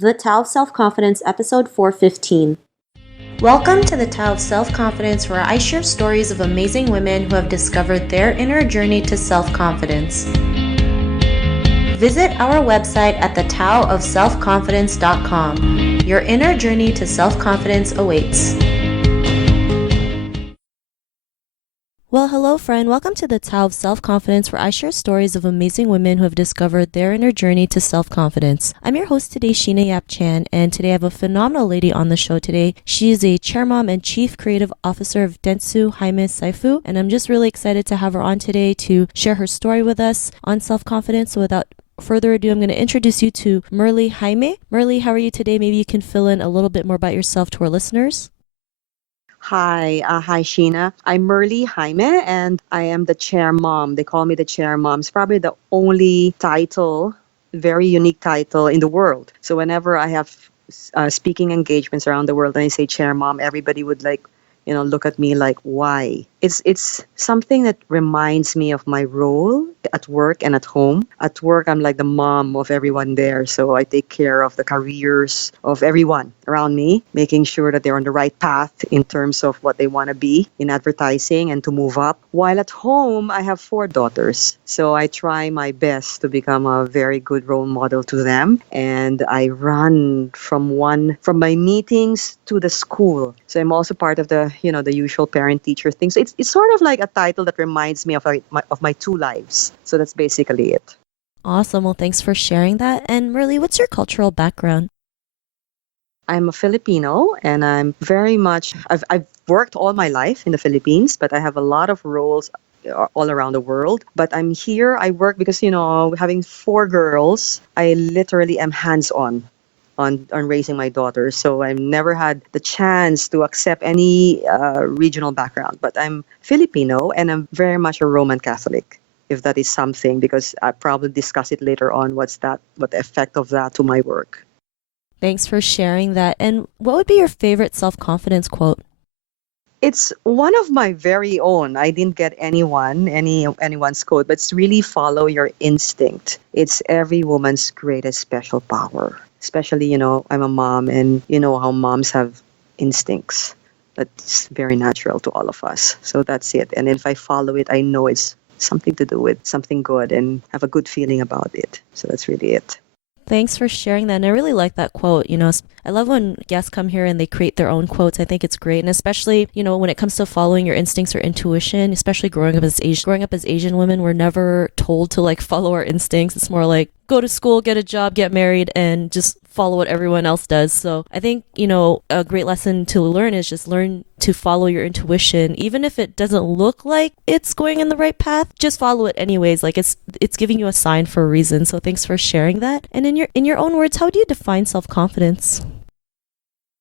The Tao of Self-Confidence, episode 415. Welcome to the Tao of Self-Confidence, where I share stories of amazing women who have discovered their inner journey to self-confidence. Visit our website at thetaoofselfconfidence.com. Your inner journey to self-confidence awaits. Well, hello friend. Welcome to the Tao of Self-Confidence, where I share stories of amazing women who have discovered their inner journey to self-confidence. I'm your host today, Sheena Yap Chan, and today I have a phenomenal lady on the show today. She is a Chairmom and Chief Creative Officer of Dentsu Jayme Syfu, and I'm just really excited to have her on today to share her story with us on self-confidence. So without further ado, I'm going to introduce you to Merlee Jayme. Merlee, how are you today? Maybe you can fill in a little bit more about yourself to our listeners. Hi, Sheena. I'm Merlee Jayme, and I am the chair mom. They call me the chair mom. It's probably the only title, very unique title in the world. So whenever I have speaking engagements around the world and I say chair mom, everybody would look at me like, why? It's something that reminds me of my role at work and at home. At work, I'm like the mom of everyone there. So I take care of the careers of everyone around me, making sure that they're on the right path in terms of what they want to be in advertising and to move up. While at home, I have 4 daughters. So I try my best to become a very good role model to them. And I run from my meetings to the school. So I'm also part of the usual parent-teacher thing. So it's sort of like a title that reminds me of my 2 lives. So that's basically it. Awesome. Well, thanks for sharing that. And Merlee, what's your cultural background? I'm a Filipino, and I'm very much, I've worked all my life in the Philippines, but I have a lot of roles all around the world. But I'm here, I work because, having 4 girls, I literally am hands-on on raising my daughters. So I've never had the chance to accept any regional background. But I'm Filipino, and I'm very much a Roman Catholic, if that is something, because I probably discuss it later on, what the effect of that to my work. Thanks for sharing that. And what would be your favorite self-confidence quote? It's one of my very own. I didn't get anyone's quote, but it's really follow your instinct. It's every woman's greatest special power. Especially, I'm a mom, and you know how moms have instincts. That's very natural to all of us. So that's it. And if I follow it, I know it's something to do with something good and have a good feeling about it. So that's really it. Thanks for sharing that. And I really like that quote. I love when guests come here and they create their own quotes. I think it's great. And especially, when it comes to following your instincts or intuition, especially growing up as Asian women, we're never told to follow our instincts. It's more like go to school, get a job, get married, and just follow what everyone else does. So I think, a great lesson to learn is just learn to follow your intuition. Even if it doesn't look like it's going in the right path, just follow it anyways. It's giving you a sign for a reason. So thanks for sharing that. And in your own words, how do you define self-confidence?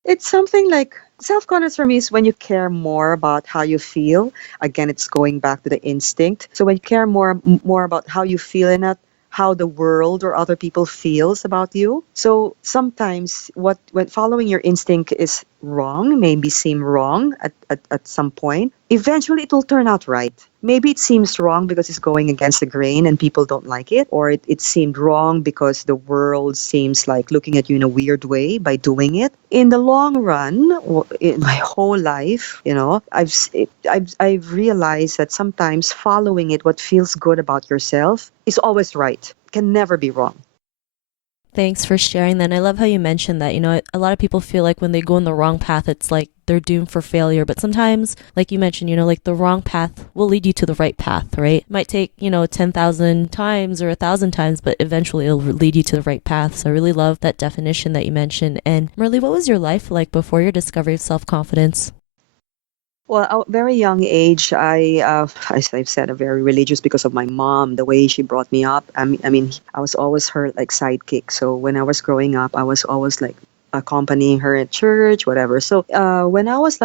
It's something like self-confidence for me is when you care more about how you feel. Again, it's going back to the instinct. So when you care more about how you feel and not how the world or other people feels about you. So sometimes when following your instinct is wrong, maybe seem wrong at some point, eventually it will turn out right. Maybe it seems wrong because it's going against the grain and people don't like it, or it seemed wrong because the world seems like looking at you in a weird way by doing it. In the long run, in my whole life, I've realized that sometimes following it, what feels good about yourself, is always right. Can never be wrong. Thanks for sharing that. And I love how you mentioned that, a lot of people feel like when they go in the wrong path, it's like they're doomed for failure. But sometimes, like you mentioned, the wrong path will lead you to the right path, right? It might take, 10,000 times or 1,000 times, but eventually it'll lead you to the right path. So I really love that definition that you mentioned. And Merlee, what was your life like before your discovery of self-confidence? Well, at a very young age, as I've said, I'm very religious because of my mom, the way she brought me up. I mean, I was always her sidekick. So when I was growing up, I was always accompanying her at church, whatever. So when I was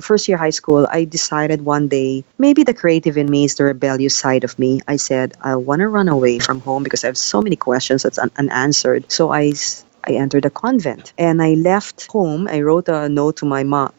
first year high school, I decided one day, maybe the creative in me is the rebellious side of me. I said, I want to run away from home because I have so many questions that's unanswered. So I entered a convent and I left home. I wrote a note to my mom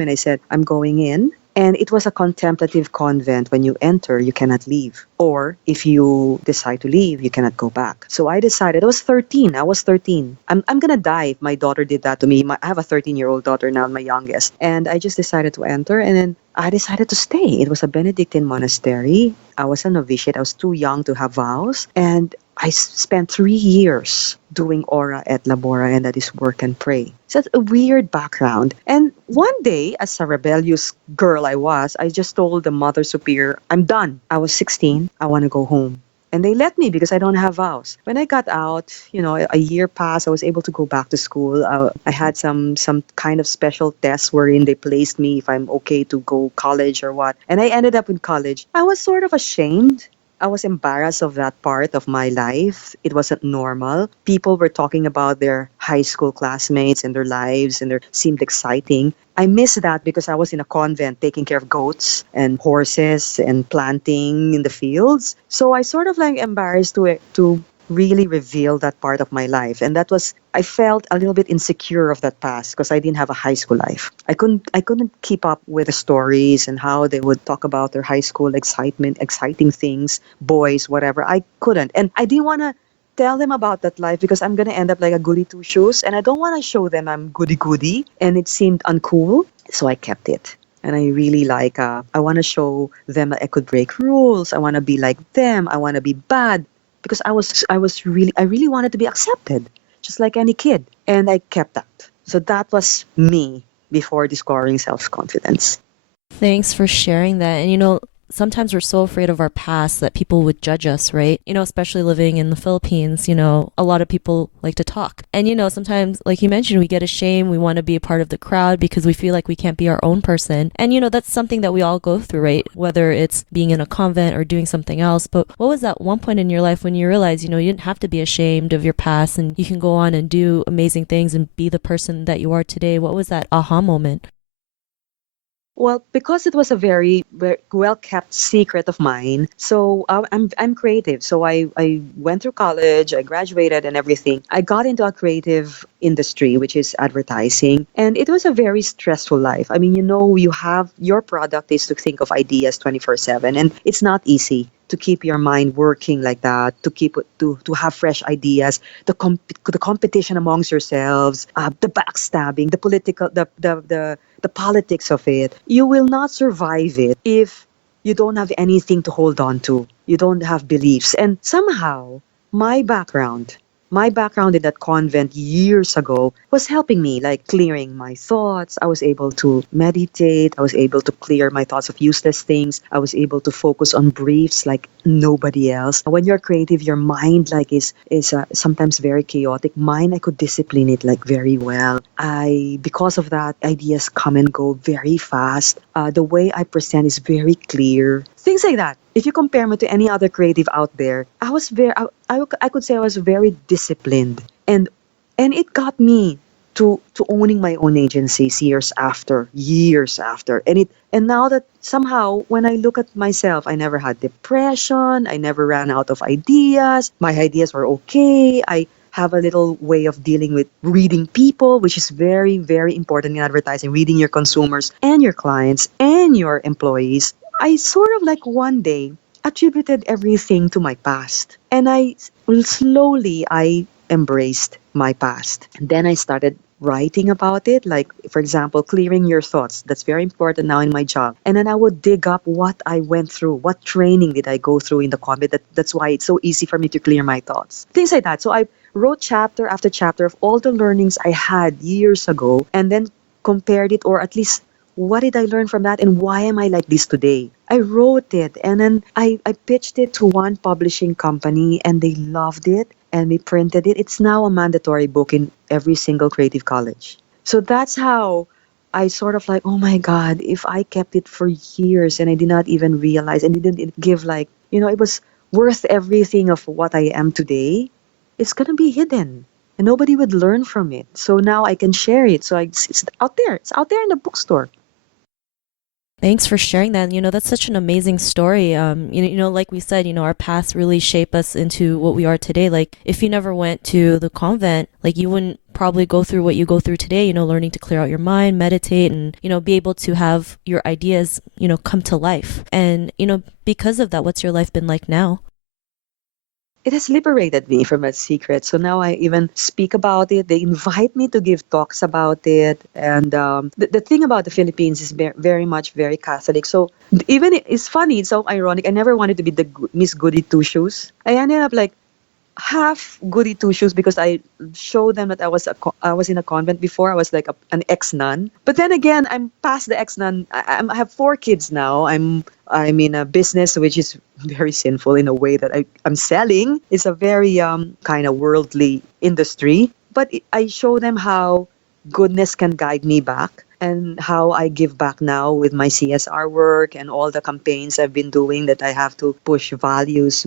and I said, I'm going in And it was a contemplative convent. When you enter, you cannot leave. Or if you decide to leave, you cannot go back. So I decided, I was 13. I was 13. I'm going to die if my daughter did that to me. I have a 13-year-old daughter now, my youngest. And I just decided to enter. And then I decided to stay. It was a Benedictine Monastery. I was a novitiate. I was too young to have vows. And I spent 3 years doing ora et labora, and that is work and pray. So it's a weird background. And one day, as a rebellious girl I just told the Mother Superior, I'm done. I was 16. I want to go home. And they let me because I don't have vows. When I got out, a year passed. I was able to go back to school. I had some kind of special test wherein they placed me if I'm okay to go college or what. And I ended up in college. I was sort of ashamed. I was embarrassed of that part of my life. It wasn't normal. People were talking about their high school classmates and their lives, and it seemed exciting. I missed that because I was in a convent taking care of goats and horses and planting in the fields. So I sort of like embarrassed to really reveal that part of my life. And I felt a little bit insecure of that past because I didn't have a high school life. I couldn't keep up with the stories and how they would talk about their high school exciting things, boys, whatever. I couldn't. And I didn't want to tell them about that life because I'm going to end up like a goody two shoes. And I don't want to show them I'm goody. And it seemed uncool. So I kept it. And I really I want to show them that I could break rules. I want to be like them. I want to be bad. Because I really wanted to be accepted, just like any kid. And I kept that. So that was me before discovering self-confidence. Thanks for sharing that. And sometimes we're so afraid of our past that people would judge us, right? Especially living in the Philippines, a lot of people like to talk. And, sometimes, like you mentioned, we get ashamed. We want to be a part of the crowd because we feel like we can't be our own person. And, that's something that we all go through, right? Whether it's being in a convent or doing something else. But what was that one point in your life when you realized, you didn't have to be ashamed of your past and you can go on and do amazing things and be the person that you are today? What was that aha moment? Well, because it was a very, very well-kept secret of mine, so I'm creative. So I went through college, I graduated and everything. I got into a creative industry, which is advertising, and it was a very stressful life. I mean, you have your product is to think of ideas 24/7, and it's not easy to keep your mind working like that, to have fresh ideas, the competition amongst yourselves, the backstabbing, the political, the politics of it. You will not survive it if you don't have anything to hold on to. You don't have beliefs. And somehow, my background in that convent years ago was helping me, like clearing my thoughts. I was able to meditate. I was able to clear my thoughts of useless things. I was able to focus on briefs like nobody else. When you're creative, your mind is sometimes very chaotic. Mine, I could discipline it like very well. Because of that, ideas come and go very fast. The way I present is very clear. Things like that. If you compare me to any other creative out there, I could say I was very disciplined, and it got me to owning my own agencies years after, and now that somehow when I look at myself, I never had depression, I never ran out of ideas, my ideas were okay. I have a little way of dealing with reading people, which is very, very important in advertising, reading your consumers and your clients and your employees. I sort of like one day attributed everything to my past. And I embraced my past. And then I started writing about it, like, for example, clearing your thoughts. That's very important now in my job. And then I would dig up what I went through, what training did I go through in the convent. That's why it's so easy for me to clear my thoughts. Things like that. So I wrote chapter after chapter of all the learnings I had years ago and then compared it, or at least what did I learn from that and why am I like this today? I wrote it and then I pitched it to one publishing company and they loved it and we printed it. It's now a mandatory book in every single creative college. So that's how I sort of like, oh my God, if I kept it for years and I did not even realize and didn't give it was worth everything of what I am today, it's going to be hidden. And nobody would learn from it. So now I can share it. So it's out there. It's out there in the bookstore. Thanks for sharing that. That's such an amazing story. Like we said, our past really shape us into what we are today. Like, if you never went to the convent, like, you wouldn't probably go through what you go through today, learning to clear out your mind, meditate, and, be able to have your ideas, come to life. And, because of that, what's your life been like now? It has liberated me from that secret. So now I even speak about it. They invite me to give talks about it. And the thing about the Philippines is very much very Catholic. So even it's funny, it's so ironic. I never wanted to be the Miss Goody Two Shoes. I ended up like half goody two shoes because I showed them that I was in a convent before. I was like an ex-nun. But then again, I'm past the ex-nun. I have 4 kids now. I'm in a business which is very sinful in a way that I'm selling. It's a very kind of worldly industry. But I show them how goodness can guide me back, and how I give back now with my CSR work and all the campaigns I've been doing, that I have to push values,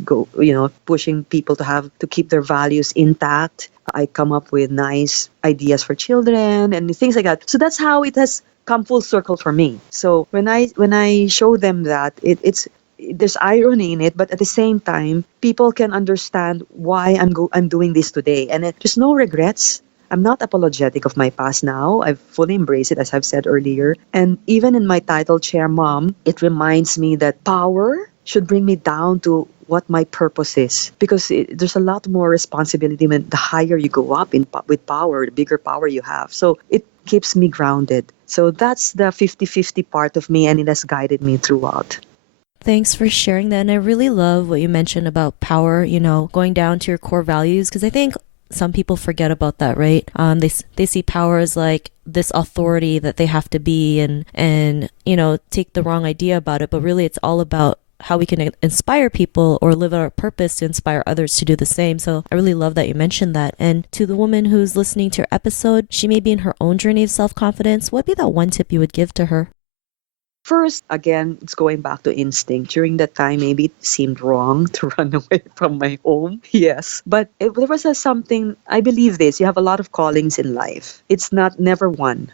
pushing people to keep their values intact. I come up with nice ideas for children and things like that. So that's how it has come full circle for me. So when I show them that, there's irony in it, but at the same time, people can understand why I'm doing this today, and there's no regrets. I'm not apologetic of my past now. I've fully embraced it, as I've said earlier. And even in my title, Chair Mom, it reminds me that power should bring me down to what my purpose is. Because there's a lot more responsibility when the higher you go up with power, the bigger power you have. So it keeps me grounded. So that's the 50-50 part of me, and it has guided me throughout. Thanks for sharing that. And I really love what you mentioned about power, going down to your core values, because I think some people forget about that, right? They see power as like this authority that they have to be, and take the wrong idea about it. But really, it's all about how we can inspire people or live our purpose to inspire others to do the same. So I really love that you mentioned that. And to the woman who's listening to your episode, she may be in her own journey of self-confidence. What would be that one tip you would give to her? First, again, it's going back to instinct. During that time, maybe it seemed wrong to run away from my home. Yes. But there was something, I believe this, you have a lot of callings in life. It's never one.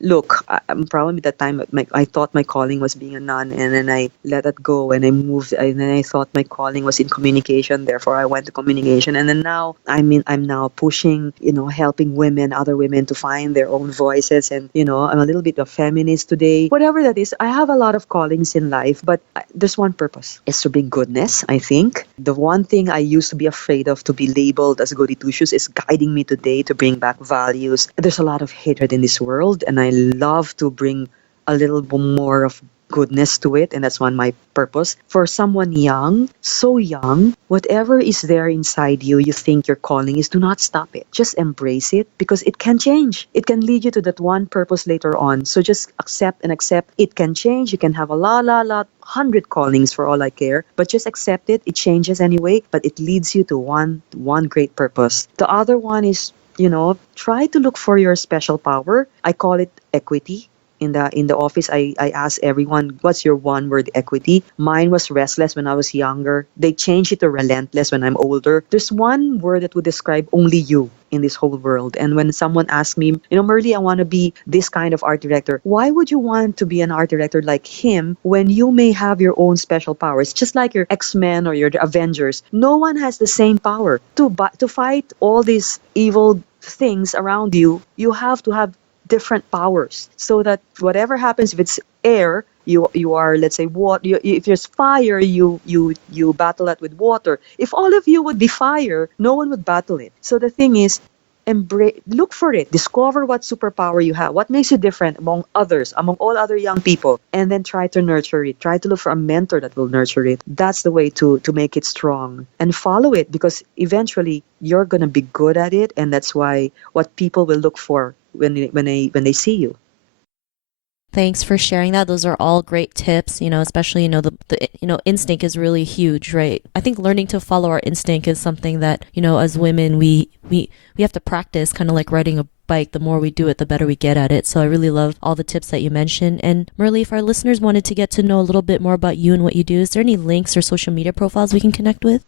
Look, I'm probably at that time, I thought my calling was being a nun, and then I let it go, and I moved, and then I thought my calling was in communication, therefore I went to communication, and then now I'm now pushing, helping other women to find their own voices, and I'm a little bit of feminist today. Whatever that is, I have a lot of callings in life, but there's one purpose: is to bring goodness. I think the one thing I used to be afraid of, to be labeled as goody two shoes, is guiding me today to bring back values. There's a lot of hatred in this world, and I love to bring a little more of goodness to it, and that's my purpose. For someone young, so young, whatever is there inside you, you think your calling is, do not stop it. Just embrace it, because it can change. It can lead you to that one purpose later on. So just accept it can change. You can have a lot, 100 callings for all I care, but just accept it. It changes anyway, but it leads you to one great purpose. The other one is, try to look for your special power. I call it equity. In the office, I ask everyone, what's your one word equity? Mine was restless when I was younger. They changed it to relentless when I'm older. There's one word that would describe only you in this whole world. And when someone asks me, Merlee, I want to be this kind of art director. Why would you want to be an art director like him when you may have your own special powers? Just like your X-Men or your Avengers. No one has the same power. To fight all these evil things around you, you have to have different powers, so that whatever happens, if it's air, you are, let's say, water. If there's fire, you battle that with water. If all of you would be fire, no one would battle it. So the thing is, look for it, discover what superpower you have, what makes you different among others, among all other young people, and then try to nurture it. Try to look for a mentor that will nurture it. That's the way to make it strong, and follow it, because eventually you're gonna be good at it, and that's what people will look for when they see you. Thanks for sharing that. Those are all great tips, especially, the instinct is really huge, right? I think learning to follow our instinct is something that, as women, we have to practice, kind of like riding a bike. The more we do it, the better we get at it. So I really love all the tips that you mentioned. And Merlee, if our listeners wanted to get to know a little bit more about you and what you do, is there any links or social media profiles we can connect with?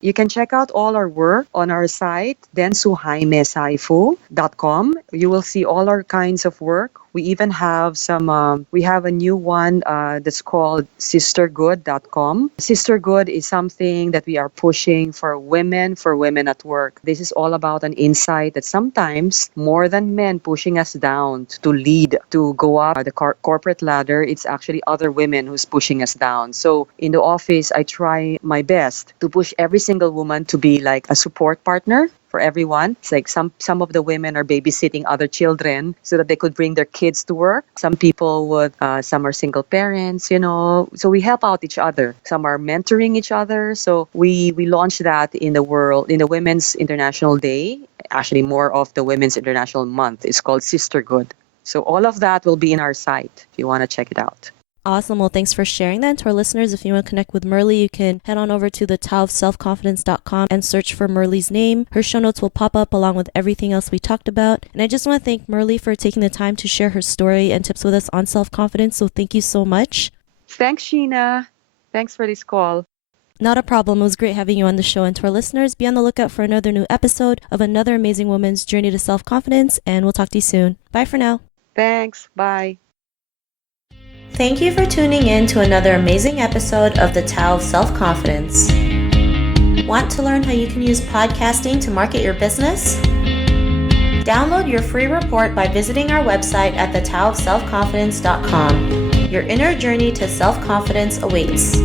You can check out all our work on our site, Dentsu Jayme Syfu.com. You will see all our kinds of work. We even have we have a new one that's called sistergood.com. Sistergood is something that we are pushing for women at work. This is all about an insight that sometimes more than men pushing us down to lead, to go up the corporate ladder, it's actually other women who's pushing us down. So in the office, I try my best to push every single woman to be like a support partner for everyone. It's like some of the women are babysitting other children so that they could bring their kids to work. Some people would, some are single parents, so we help out each other. Some are mentoring each other. So we launched that in the Women's International Day, actually more of the Women's International Month. It's called Sisterhood. So all of that will be in our site if you want to check it out. Awesome. Well, thanks for sharing that. And to our listeners, if you want to connect with Merlee, you can head on over to the taoofselfconfidence.com and search for Merlee's name. Her show notes will pop up along with everything else we talked about. And I just want to thank Merlee for taking the time to share her story and tips with us on self-confidence. So thank you so much. Thanks, Sheena. Thanks for this call. Not a problem. It was great having you on the show. And to our listeners, be on the lookout for another new episode of another amazing woman's journey to self-confidence. And we'll talk to you soon. Bye for now. Thanks. Bye. Thank you for tuning in to another amazing episode of the Tao of Self-Confidence. Want to learn how you can use podcasting to market your business? Download your free report by visiting our website at thetaoofselfconfidence.com. Your inner journey to self-confidence awaits.